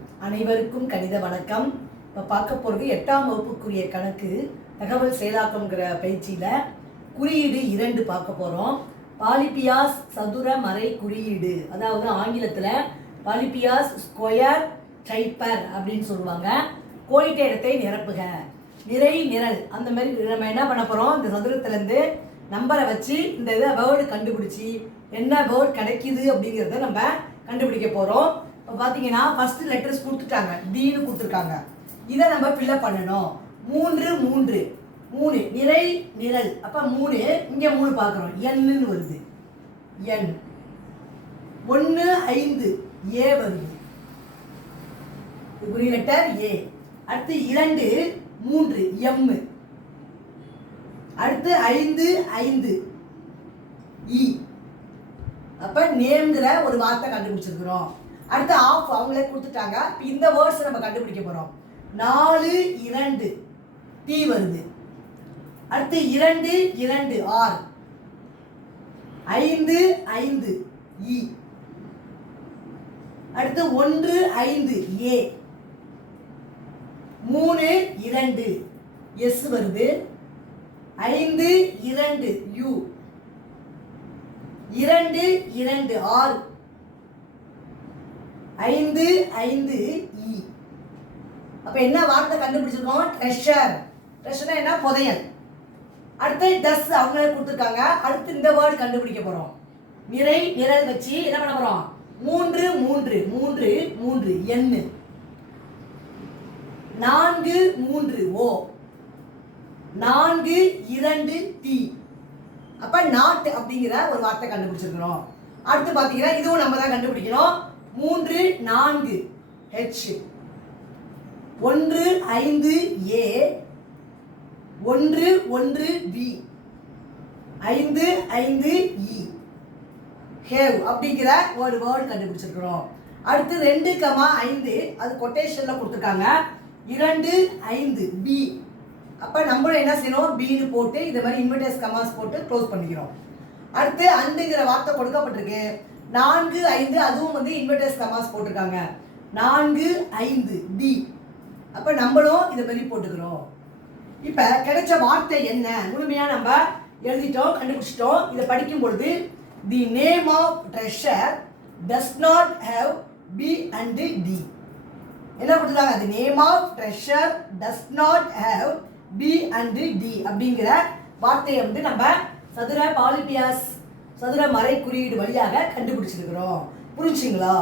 அனைவருக்கும் கணித வணக்கம். இப்போ பார்க்க போகிறது எட்டாம் வகுப்புக்குரிய கணக்கு தகவல் செயலாக்கம்ங்கிற பயிற்சியில் குறியீடு இரண்டு பார்க்க போகிறோம் பாலிபியாஸ் சதுர மறை குறியீடு அதாவது ஆங்கிலத்தில் பாலிபியாஸ் ஸ்கொயர் டைப்பர் அப்படின்னு சொல்லுவாங்க. கோடிட்ட இடத்தை நிரப்புக. நிறை நிரல் அந்த மாதிரி நம்ம என்ன பண்ண போகிறோம் இந்த சதுரத்துலேருந்து நம்பரை வச்சு இந்த இதை வேர்டு கண்டுபிடிச்சி என்ன வேர்டு கிடைக்குது அப்படிங்கிறத நம்ம கண்டுபிடிக்க போகிறோம் இப்போ பார்த்தீங்கன்னா ஃபர்ஸ்ட் லெட்டர்ஸ் கொடுத்துட்டாங்க. டீன்னு கொடுத்துருக்காங்க. இதை நம்ம ஃபில்லப் பண்ணணும். மூன்று மூன்று. மூணு. நிறை நிரல். அப்போ மூணு இங்கே மூணு பார்க்குறோம். என்னு வருது. என் ஒன்று ஐந்து. ஏ வருது. குறி லெட்டர் ஏ அடுத்து இரண்டு மூன்று. எம் அடுத்து ஐந்து ஐந்து. E. இ அப்போ நேம்ங்கிற ஒரு வார்த்தை கண்டுபிடிச்சிருக்கிறோம். அடுத்து ஆஃப் அவங்களே கொடுத்துட்டாங்க. இந்த வேர்ட்ஸ் நம்ம கண்டுபிடிக்க போறோம். நாலு இரண்டு. டி வருது. அடுத்து இரண்டு இரண்டு ஆர் ஐந்து ஐந்து. இ. அடுத்து ஒன்று ஐந்து. ஏ. மூணு இரண்டு. எஸ் வருது. ஐந்து இரண்டு. யூ இரண்டு இரண்டு ஆறு. ஐந்து ஐந்து இ. அப்ப என்ன வார்த்தை கண்டுபிடிச்சிருக்கோம்? ட்ரெஷர் ட்ரெஷர்னா என்ன? புதையல். அடுத்து டஸ் அவங்களே கொடுத்துருக்காங்க. அடுத்து இந்த வேர்டு கண்டுபிடிக்க போறோம். நிறை நிரல் வச்சு என்ன பண்ண போறோம்? மூன்று மூன்று மூன்று மூன்று எண்ணு நான்கு மூன்று ஓ. நான்கு இரண்டு டி அப்ப நாட்டு அப்படிங்கிற ஒரு வார்த்தை கண்டுபிடிச்சிருக்கிறோம். அடுத்து பாத்தீங்கன்னா இதுவும் நம்ம தான் கண்டுபிடிக்கணும். மூன்று நான்கு. ஹெச் ஒன்று ஐந்து ஏ ஒன்று ஒன்று பி ஐந்து ஐந்து e. இ ஹேவ் அப்படிங்கிற ஒரு வேர்டு கண்டுபிடிச்சிருக்கிறோம். அடுத்து ரெண்டு கமா ஐந்து அது கொட்டேஷனில் கொடுத்துருக்காங்க. இரண்டு ஐந்து பி அப்போ நம்மளும் என்ன செய்யணும்? பின்னு போட்டு இந்த மாதிரி இன்வெர்டர்ஸ் கமாஸ் போட்டு க்ளோஸ் பண்ணிக்கிறோம். அடுத்து அண்டுங்கிற வார்த்தை கொடுக்கப்பட்டிருக்கு. நான்கு ஐந்து அதுவும் வந்து இன்வெர்டர்ஸ் கமாஸ் போட்டிருக்காங்க. நான்கு ஐந்து டி அப்போ நம்மளும் இதை மாதிரி போட்டுக்கிறோம். இப்போ கிடைச்ச வார்த்தை என்ன? முழுமையாக நம்ம எழுதிட்டோம் கண்டுபிடிச்சிட்டோம். இதை படிக்கும் பொழுது the name of treasure does not have B and D என்ன கொடுத்துருக்காங்க? The name of treasure does not have B and D அப்படிங்கிற வார்த்தையை வந்து நம்ம சதுர பாலிபியாஸ் சதுர மறை குறியீடு வழியாக கண்டுபிடிச்சிருக்கிறோம். புரிஞ்சுங்களா?